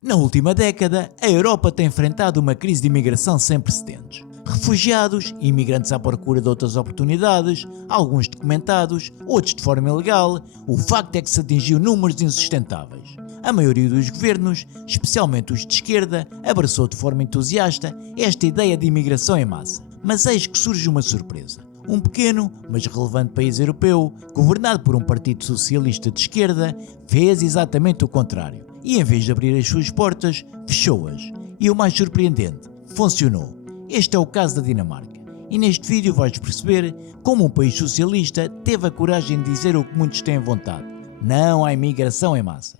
Na última década, a Europa tem enfrentado uma crise de imigração sem precedentes. Refugiados e imigrantes à procura de outras oportunidades, alguns documentados, outros de forma ilegal, o facto é que se atingiu números insustentáveis. A maioria dos governos, especialmente os de esquerda, abraçou de forma entusiasta esta ideia de imigração em massa. Mas eis que surge uma surpresa. Um pequeno, mas relevante país europeu, governado por um partido socialista de esquerda, fez exatamente o contrário. E em vez de abrir as suas portas, fechou-as. E o mais surpreendente, funcionou. Este é o caso da Dinamarca. E neste vídeo vais perceber como um país socialista teve a coragem de dizer o que muitos têm vontade. Não há imigração em massa.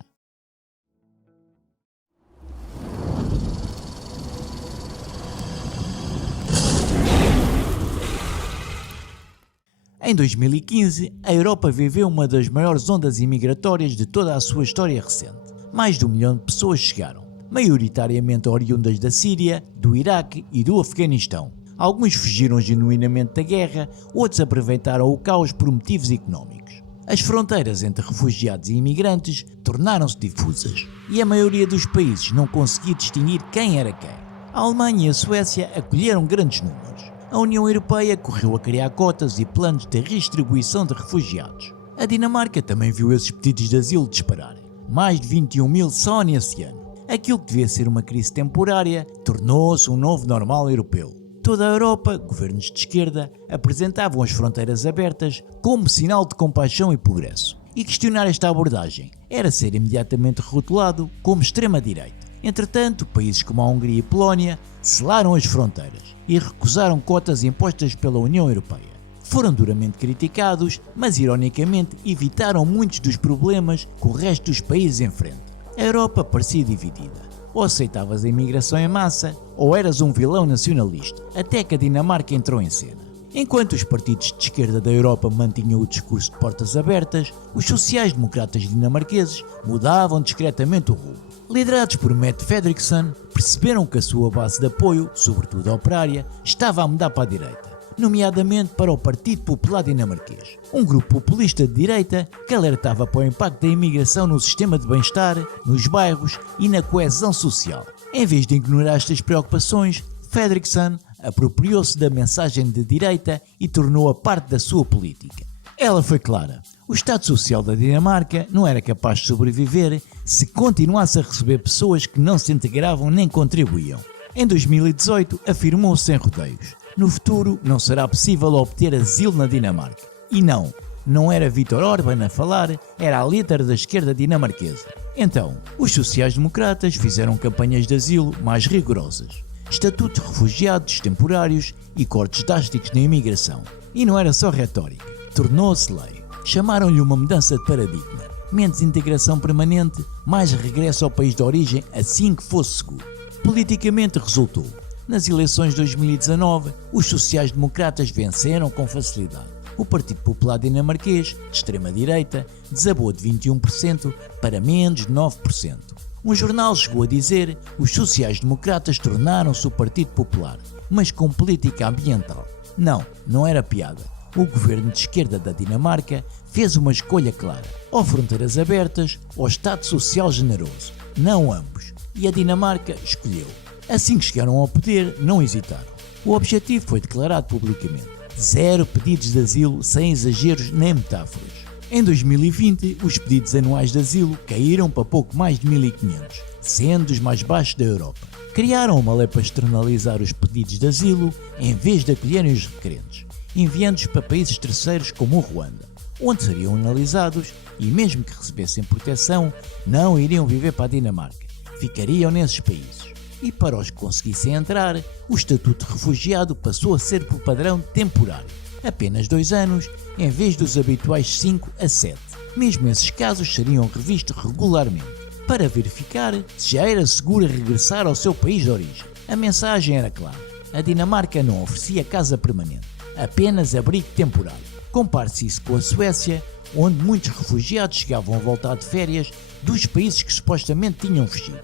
Em 2015, a Europa viveu uma das maiores ondas imigratórias de toda a sua história recente. Mais de 1 milhão de pessoas chegaram, maioritariamente oriundas da Síria, do Iraque e do Afeganistão. Alguns fugiram genuinamente da guerra, outros aproveitaram o caos por motivos económicos. As fronteiras entre refugiados e imigrantes tornaram-se difusas e a maioria dos países não conseguia distinguir quem era quem. A Alemanha e a Suécia acolheram grandes números. A União Europeia correu a criar cotas e planos de redistribuição de refugiados. A Dinamarca também viu esses pedidos de asilo dispararem. Mais de 21 mil só nesse ano. Aquilo que devia ser uma crise temporária tornou-se um novo normal europeu. Toda a Europa, governos de esquerda, apresentavam as fronteiras abertas como sinal de compaixão e progresso. E questionar esta abordagem era ser imediatamente rotulado como extrema-direita. Entretanto, países como a Hungria e Polónia selaram as fronteiras e recusaram cotas impostas pela União Europeia. Foram duramente criticados, mas ironicamente evitaram muitos dos problemas que o resto dos países enfrentam. A Europa parecia dividida. Ou aceitavas a imigração em massa, ou eras um vilão nacionalista, até que a Dinamarca entrou em cena. Enquanto os partidos de esquerda da Europa mantinham o discurso de portas abertas, os sociais-democratas dinamarqueses mudavam discretamente o rumo. Liderados por Mette Frederiksen, perceberam que a sua base de apoio, sobretudo a operária, estava a mudar para a direita, nomeadamente para o Partido Popular Dinamarquês, um grupo populista de direita que alertava para o impacto da imigração no sistema de bem-estar, nos bairros e na coesão social. Em vez de ignorar estas preocupações, Frederiksen apropriou-se da mensagem de direita e tornou-a parte da sua política. Ela foi clara. O Estado Social da Dinamarca não era capaz de sobreviver se continuasse a receber pessoas que não se integravam nem contribuíam. Em 2018, afirmou sem rodeios: no futuro não será possível obter asilo na Dinamarca. E não era Viktor Orbán a falar, era a líder da esquerda dinamarquesa. Então, os sociais-democratas fizeram campanhas de asilo mais rigorosas, estatutos de refugiados temporários e cortes drásticos na imigração. E não era só retórica, tornou-se lei. Chamaram-lhe uma mudança de paradigma. Menos integração permanente, mais regresso ao país de origem assim que fosse seguro. Politicamente resultou. Nas eleições de 2019, os sociais-democratas venceram com facilidade. O Partido Popular Dinamarquês, de extrema-direita, desabou de 21% para menos de 9%. Um jornal chegou a dizer que os sociais-democratas tornaram-se o Partido Popular, mas com política ambiental. Não era piada. O governo de esquerda da Dinamarca fez uma escolha clara: ou fronteiras abertas ou Estado Social generoso. Não ambos. E a Dinamarca escolheu. Assim que chegaram ao poder, não hesitaram. O objetivo foi declarado publicamente: 0 pedidos de asilo sem exageros nem metáforas. Em 2020, os pedidos anuais de asilo caíram para pouco mais de 1.500, sendo dos mais baixos da Europa. Criaram uma lei para externalizar os pedidos de asilo em vez de acolherem os requerentes, enviando-os para países terceiros como o Ruanda, onde seriam analisados e, mesmo que recebessem proteção, não iriam viver para a Dinamarca, ficariam nesses países. E para os que conseguissem entrar, o estatuto de refugiado passou a ser por padrão temporário, apenas 2 anos, em vez dos habituais 5 a 7. Mesmo esses casos seriam revistos regularmente, para verificar se já era seguro regressar ao seu país de origem. A mensagem era clara: a Dinamarca não oferecia casa permanente, apenas abrigo temporário. Compare-se isso com a Suécia, onde muitos refugiados chegavam a voltar de férias dos países que supostamente tinham fugido.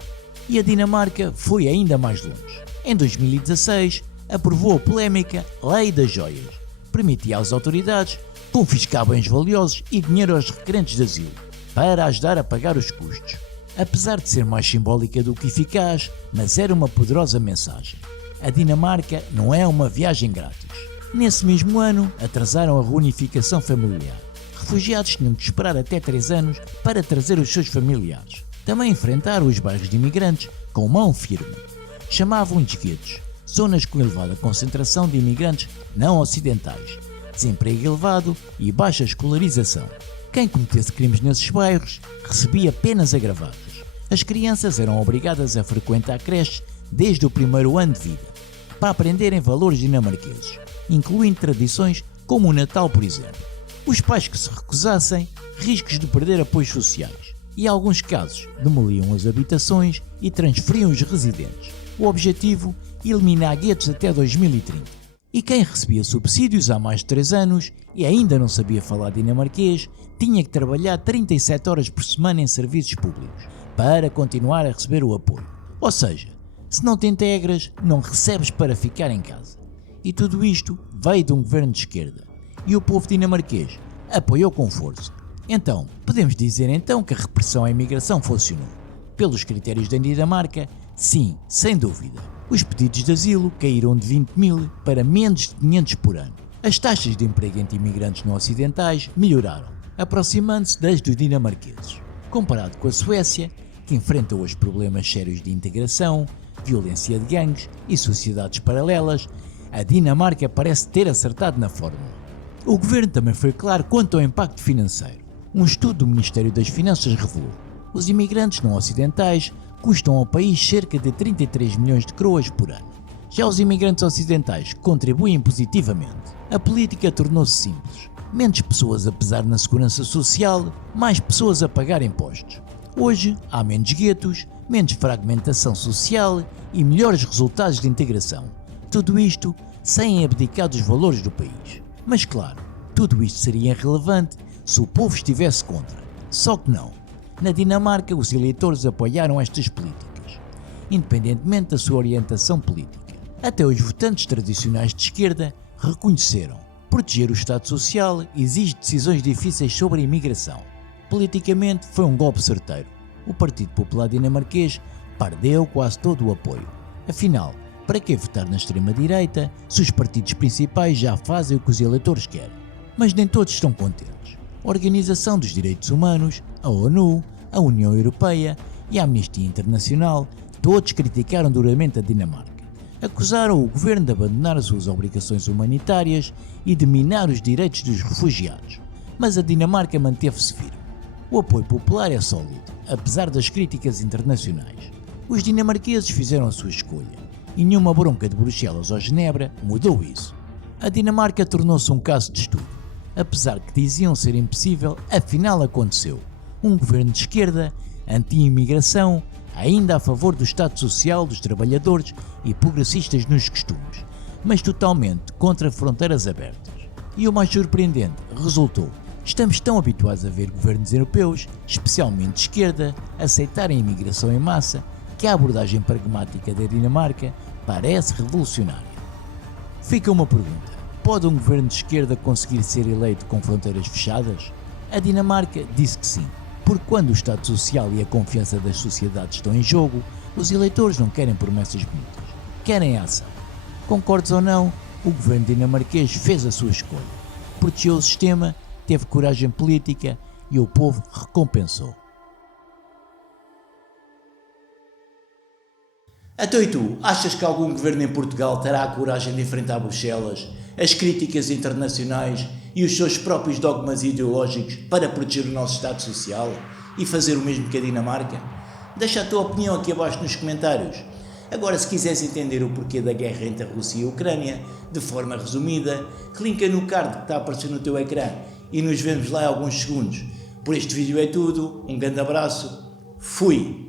E a Dinamarca foi ainda mais longe. Em 2016, aprovou a polémica Lei das Joias. Permitia às autoridades confiscar bens valiosos e dinheiro aos requerentes de asilo, para ajudar a pagar os custos. apesar de ser mais simbólica do que eficaz, mas era uma poderosa mensagem. A Dinamarca não é uma viagem grátis. Nesse mesmo ano, atrasaram a reunificação familiar. Refugiados tinham que esperar até 3 anos para trazer os seus familiares. Também enfrentaram os bairros de imigrantes com mão firme. Chamavam-lhes guetos, zonas com elevada concentração de imigrantes não ocidentais, desemprego elevado e baixa escolarização. Quem cometesse crimes nesses bairros recebia penas agravadas. As crianças eram obrigadas a frequentar creches desde o primeiro ano de vida, para aprenderem valores dinamarqueses, incluindo tradições como o Natal, por exemplo. Os pais que se recusassem, riscos de perder apoios sociais, e em alguns casos demoliam as habitações e transferiam os residentes. O objetivo? Eliminar guetos até 2030. E quem recebia subsídios há mais de 3 anos e ainda não sabia falar dinamarquês, tinha que trabalhar 37 horas por semana em serviços públicos, para continuar a receber o apoio. Ou seja, se não te integras, não recebes para ficar em casa. E tudo isto veio de um governo de esquerda, e o povo dinamarquês apoiou com força. Então, podemos dizer então que a repressão à imigração funcionou. Pelos critérios da Dinamarca, sim, sem dúvida. Os pedidos de asilo caíram de 20 mil para menos de 500 por ano. As taxas de emprego entre imigrantes não ocidentais melhoraram, aproximando-se das dos dinamarqueses. Comparado com a Suécia, que enfrenta hoje problemas sérios de integração, violência de gangues e sociedades paralelas, a Dinamarca parece ter acertado na fórmula. O governo também foi claro quanto ao impacto financeiro. Um estudo do Ministério das Finanças revelou: os imigrantes não ocidentais custam ao país cerca de 33 milhões de coroas por ano. Já os imigrantes ocidentais contribuem positivamente. A política tornou-se simples. Menos pessoas a pesar na segurança social, mais pessoas a pagar impostos. Hoje há menos guetos, menos fragmentação social e melhores resultados de integração. Tudo isto sem abdicar dos valores do país. Mas claro, tudo isto seria irrelevante se o povo estivesse contra. Só que não. Na Dinamarca, os eleitores apoiaram estas políticas, independentemente da sua orientação política. Até os votantes tradicionais de esquerda reconheceram: proteger o Estado Social exige decisões difíceis sobre a imigração. Politicamente, foi um golpe certeiro. O Partido Popular Dinamarquês perdeu quase todo o apoio. Afinal, para que votar na extrema-direita se os partidos principais já fazem o que os eleitores querem? Mas nem todos estão contentes. A Organização dos Direitos Humanos, a ONU, a União Europeia e a Amnistia Internacional todos criticaram duramente a Dinamarca. Acusaram o governo de abandonar as suas obrigações humanitárias e de minar os direitos dos refugiados. Mas a Dinamarca manteve-se firme. O apoio popular é sólido, apesar das críticas internacionais. Os dinamarqueses fizeram a sua escolha, e nenhuma bronca de Bruxelas ou Genebra mudou isso. A Dinamarca tornou-se um caso de estudo. Apesar que diziam ser impossível, afinal aconteceu. Um governo de esquerda, anti-imigração, ainda a favor do Estado Social dos trabalhadores e progressistas nos costumes, mas totalmente contra fronteiras abertas. E o mais surpreendente resultou: estamos tão habituados a ver governos europeus, especialmente de esquerda, aceitarem a imigração em massa, que a abordagem pragmática da Dinamarca parece revolucionária. Fica uma pergunta: pode um governo de esquerda conseguir ser eleito com fronteiras fechadas? A Dinamarca disse que sim, porque quando o Estado Social e a confiança das sociedades estão em jogo, os eleitores não querem promessas bonitas, querem ação. Concordes ou não, o governo dinamarquês fez a sua escolha, protegeu o sistema, teve coragem política e o povo recompensou. Então e tu, achas que algum governo em Portugal terá a coragem de enfrentar Bruxelas, as críticas internacionais e os seus próprios dogmas ideológicos para proteger o nosso Estado Social e fazer o mesmo que a Dinamarca? Deixa a tua opinião aqui abaixo nos comentários. Agora, se quiseres entender o porquê da guerra entre a Rússia e a Ucrânia, de forma resumida, clica no card que está a aparecer no teu ecrã e nos vemos lá em alguns segundos. Por este vídeo é tudo, um grande abraço, fui!